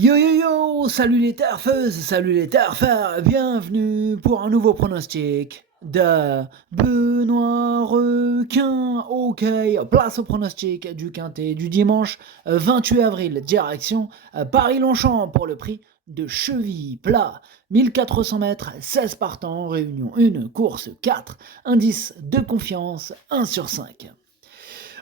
Yo yo yo, salut les turfeuses, salut les turfeurs, bienvenue pour un nouveau pronostic de Benoît Requin. Ok, place au pronostic du quintet du dimanche 28 avril, direction Paris-Longchamp pour le prix de Cheville-Plat. 1400 mètres, 16 partants, réunion 1, course 4, indice de confiance 1 sur 5.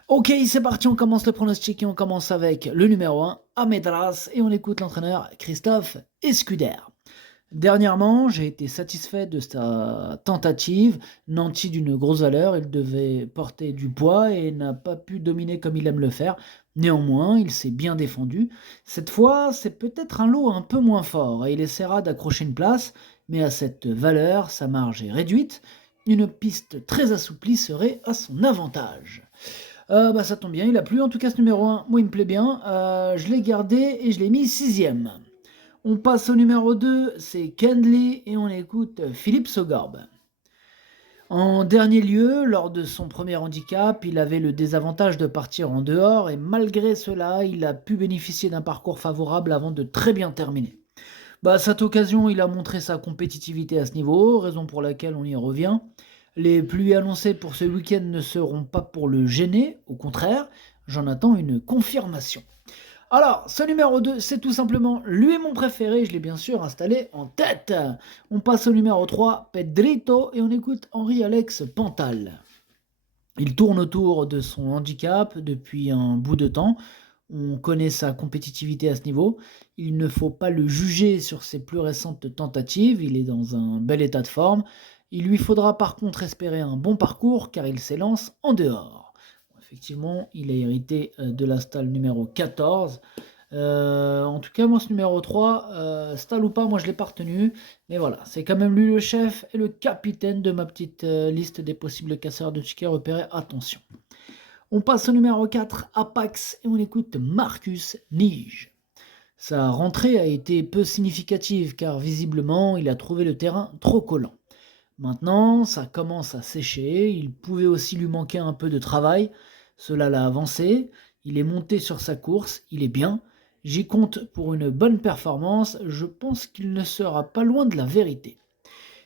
Ok, c'est parti, on commence le pronostic et on commence avec le numéro 1, Amedras, et on écoute l'entraîneur Christophe Escuder. Dernièrement, j'ai été satisfait de sa tentative, nanti d'une grosse valeur, il devait porter du poids et n'a pas pu dominer comme il aime le faire. Néanmoins, il s'est bien défendu. Cette fois, c'est peut-être un lot un peu moins fort et il essaiera d'accrocher une place, mais à cette valeur, sa marge est réduite. Une piste très assouplie serait à son avantage. Ça tombe bien, il a plu. En tout cas, ce numéro 1, moi, il me plaît bien. Je l'ai gardé et je l'ai mis 6ème. On passe au numéro 2, c'est Kendley et on écoute Philippe Sogorb. En dernier lieu, lors de son premier handicap, il avait le désavantage de partir en dehors et malgré cela, il a pu bénéficier d'un parcours favorable avant de très bien terminer. À cette occasion, il a montré sa compétitivité à ce niveau, raison pour laquelle on y revient. Les pluies annoncées pour ce week-end ne seront pas pour le gêner, au contraire, j'en attends une confirmation. Alors, ce numéro 2, c'est tout simplement lui mon préféré, je l'ai bien sûr installé en tête. On passe au numéro 3, Pedrito, et on écoute Henri-Alex Pantal. Il tourne autour de son handicap depuis un bout de temps. On connaît sa compétitivité à ce niveau. Il ne faut pas le juger sur ses plus récentes tentatives. Il est dans un bel état de forme. Il lui faudra par contre espérer un bon parcours car il s'élance en dehors. Effectivement, il a hérité de la stalle numéro 14. En tout cas, moi, ce numéro 3, stalle ou pas, moi, je ne l'ai pas retenu. Mais voilà, c'est quand même lui le chef et le capitaine de ma petite liste des possibles casseurs de tickets repérés. Attention. On passe au numéro 4, Apax, et on écoute Marcus Nige. Sa rentrée a été peu significative car visiblement il a trouvé le terrain trop collant. Maintenant, ça commence à sécher, il pouvait aussi lui manquer un peu de travail, cela l'a avancé, il est monté sur sa course, il est bien, j'y compte pour une bonne performance, je pense qu'il ne sera pas loin de la vérité.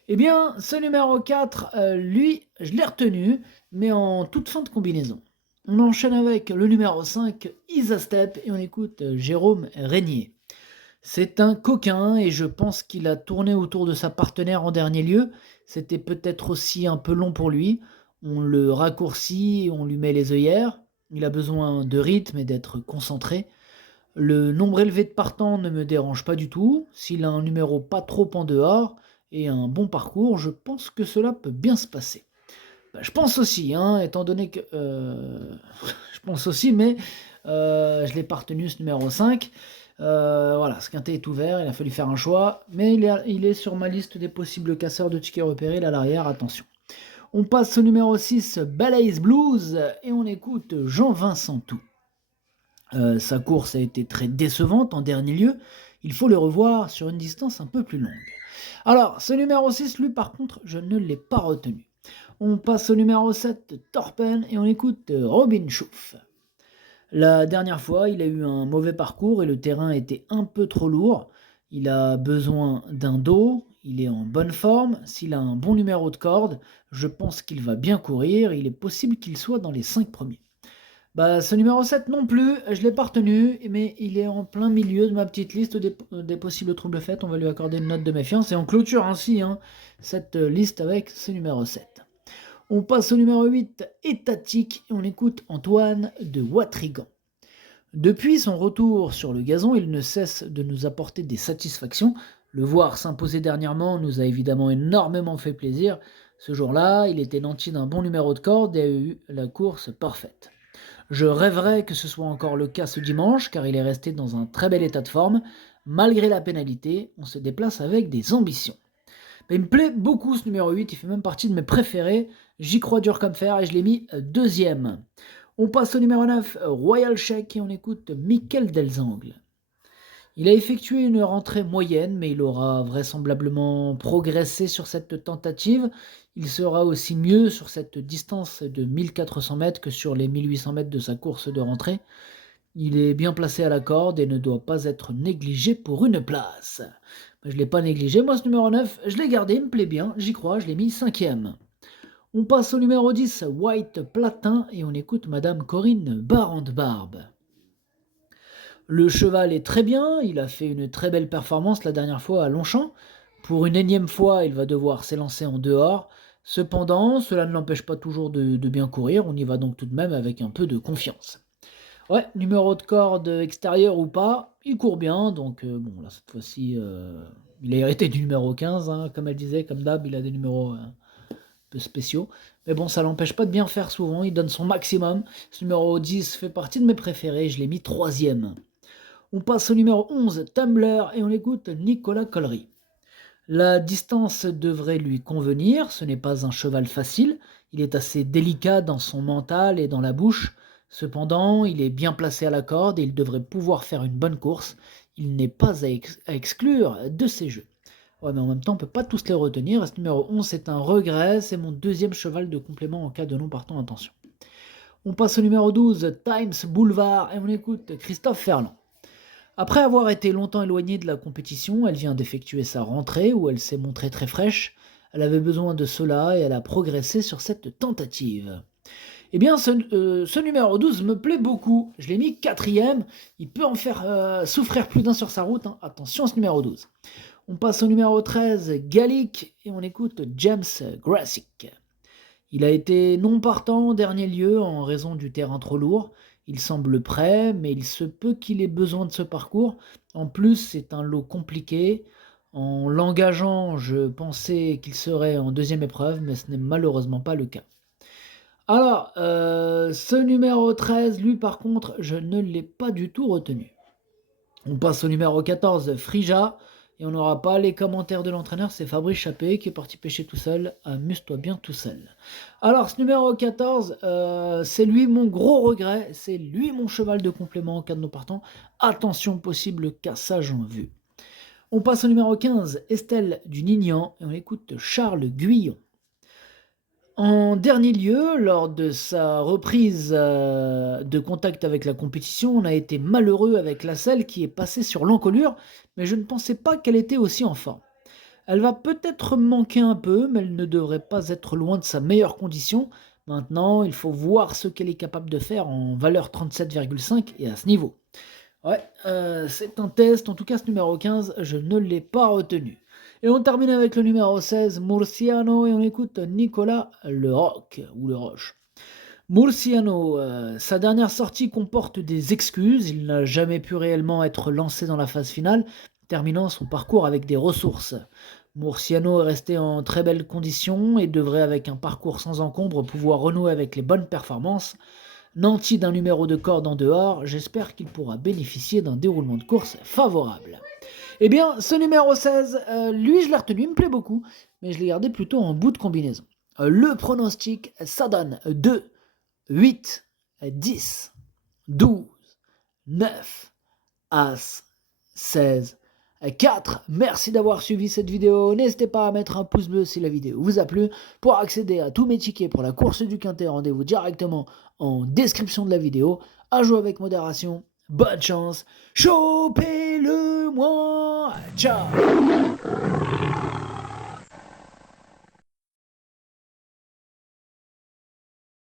Eh bien, ce numéro 4, lui, je l'ai retenu, mais en toute fin de combinaison. On enchaîne avec le numéro 5, Isastep, et on écoute Jérôme Régnier. C'est un coquin et je pense qu'il a tourné autour de sa partenaire en dernier lieu. C'était peut-être aussi un peu long pour lui. On le raccourcit et on lui met les œillères. Il a besoin de rythme et d'être concentré. Le nombre élevé de partants ne me dérange pas du tout. S'il a un numéro pas trop en dehors et un bon parcours, je pense que cela peut bien se passer. Je pense aussi, étant donné que... je pense aussi, mais je l'ai pas retenu ce numéro 5. Voilà, ce quintet est ouvert, il a fallu faire un choix, mais il est sur ma liste des possibles casseurs de tickets repérés, là à l'arrière, attention. On passe au numéro 6, Balaise Blues, et on écoute Jean-Vincent Tout. Sa course a été très décevante en dernier lieu, il faut le revoir sur une distance un peu plus longue. Alors, ce numéro 6, lui par contre, je ne l'ai pas retenu. On passe au numéro 7, Torpen, et on écoute Robin Schoof. La dernière fois, il a eu un mauvais parcours et le terrain était un peu trop lourd. Il a besoin d'un dos, il est en bonne forme. S'il a un bon numéro de corde, je pense qu'il va bien courir. Il est possible qu'il soit dans les 5 premiers. Ce numéro 7 non plus, je ne l'ai pas retenu, mais il est en plein milieu de ma petite liste des possibles troubles faits. On va lui accorder une note de méfiance et on clôture ainsi cette liste avec ce numéro 7. On passe au numéro 8, Étatique, et on écoute Antoine de Watrigan. Depuis son retour sur le gazon, il ne cesse de nous apporter des satisfactions. Le voir s'imposer dernièrement nous a évidemment énormément fait plaisir. Ce jour-là, il était nanti d'un bon numéro de corde et a eu la course parfaite. Je rêverais que ce soit encore le cas ce dimanche, car il est resté dans un très bel état de forme. Malgré la pénalité, on se déplace avec des ambitions. Mais il me plaît beaucoup ce numéro 8, il fait même partie de mes préférés. J'y crois dur comme fer et je l'ai mis deuxième. On passe au numéro 9, Royal Check, et on écoute Michael Delzangle. Il a effectué une rentrée moyenne, mais il aura vraisemblablement progressé sur cette tentative. Il sera aussi mieux sur cette distance de 1400 mètres que sur les 1800 mètres de sa course de rentrée. Il est bien placé à la corde et ne doit pas être négligé pour une place. Je ne l'ai pas négligé, moi ce numéro 9, je l'ai gardé, il me plaît bien, j'y crois, je l'ai mis 5e. On passe au numéro 10, White Platin, et on écoute Madame Corinne Barande-Barbe. Le cheval est très bien, il a fait une très belle performance la dernière fois à Longchamp. Pour une énième fois, il va devoir s'élancer en dehors. Cependant, cela ne l'empêche pas toujours de bien courir, on y va donc tout de même avec un peu de confiance. Ouais, numéro de corde extérieur ou pas, il court bien, donc bon, là, cette fois-ci, il a hérité du numéro 15, hein, comme elle disait, comme d'hab, il a des numéros un peu spéciaux. Mais bon, ça l'empêche pas de bien faire souvent, il donne son maximum. Ce numéro 10 fait partie de mes préférés, je l'ai mis 3e. On passe au numéro 11, Tumblr, et on écoute Nicolas Collery. La distance devrait lui convenir, ce n'est pas un cheval facile, il est assez délicat dans son mental et dans la bouche. Cependant, il est bien placé à la corde et il devrait pouvoir faire une bonne course. Il n'est pas à exclure de ces jeux. Ouais, mais en même temps, on ne peut pas tous les retenir. Ce numéro 11, c'est un regret, c'est mon deuxième cheval de complément en cas de non partant, attention. On passe au numéro 12, Times Boulevard, et on écoute Christophe Ferland. Après avoir été longtemps éloignée de la compétition, elle vient d'effectuer sa rentrée où elle s'est montrée très fraîche. Elle avait besoin de cela et elle a progressé sur cette tentative. Eh bien, ce numéro 12 me plaît beaucoup. Je l'ai mis 4e. Il peut en faire souffrir plus d'un sur sa route, hein. Attention à ce numéro 12. On passe au numéro 13, Gallic, et on écoute James Grassick. Il a été non partant en dernier lieu en raison du terrain trop lourd. Il semble prêt, mais il se peut qu'il ait besoin de ce parcours. En plus, c'est un lot compliqué. En l'engageant, je pensais qu'il serait en deuxième épreuve, mais ce n'est malheureusement pas le cas. Alors, ce numéro 13, lui par contre, je ne l'ai pas du tout retenu. On passe au numéro 14, Frija, et on n'aura pas les commentaires de l'entraîneur, c'est Fabrice Chappé qui est parti pêcher tout seul. Amuse-toi bien tout seul. Alors, ce numéro 14, c'est lui mon gros regret, c'est lui mon cheval de complément en cas de nos partants. Attention, possible cassage en vue. On passe au numéro 15, Estelle du Nignan, et on écoute Charles Guyon. En dernier lieu, lors de sa reprise de contact avec la compétition, on a été malheureux avec la selle qui est passée sur l'encolure, mais je ne pensais pas qu'elle était aussi en forme. Elle va peut-être manquer un peu, mais elle ne devrait pas être loin de sa meilleure condition. Maintenant, il faut voir ce qu'elle est capable de faire en valeur 37,5 et à ce niveau. Ouais, c'est un test, en tout cas ce numéro 15, je ne l'ai pas retenu. Et on termine avec le numéro 16, Murciano, et on écoute Nicolas Le Roc, ou Le Roche. Murciano, sa dernière sortie comporte des excuses, il n'a jamais pu réellement être lancé dans la phase finale, terminant son parcours avec des ressources. Murciano est resté en très belles conditions et devrait avec un parcours sans encombre pouvoir renouer avec les bonnes performances. Nanti d'un numéro de corde en dehors, j'espère qu'il pourra bénéficier d'un déroulement de course favorable. Eh bien, ce numéro 16, lui je l'ai retenu, il me plaît beaucoup, mais je l'ai gardé plutôt en bout de combinaison. Le pronostic, ça donne 2, 8, 10, 12, 9, As, 16, 4. Merci d'avoir suivi cette vidéo. N'hésitez pas à mettre un pouce bleu si la vidéo vous a plu. Pour accéder à tous mes tickets pour la course du Quintet, rendez-vous directement en description de la vidéo. À jouer avec modération. Bonne chance. Chopez-le moi. Ciao.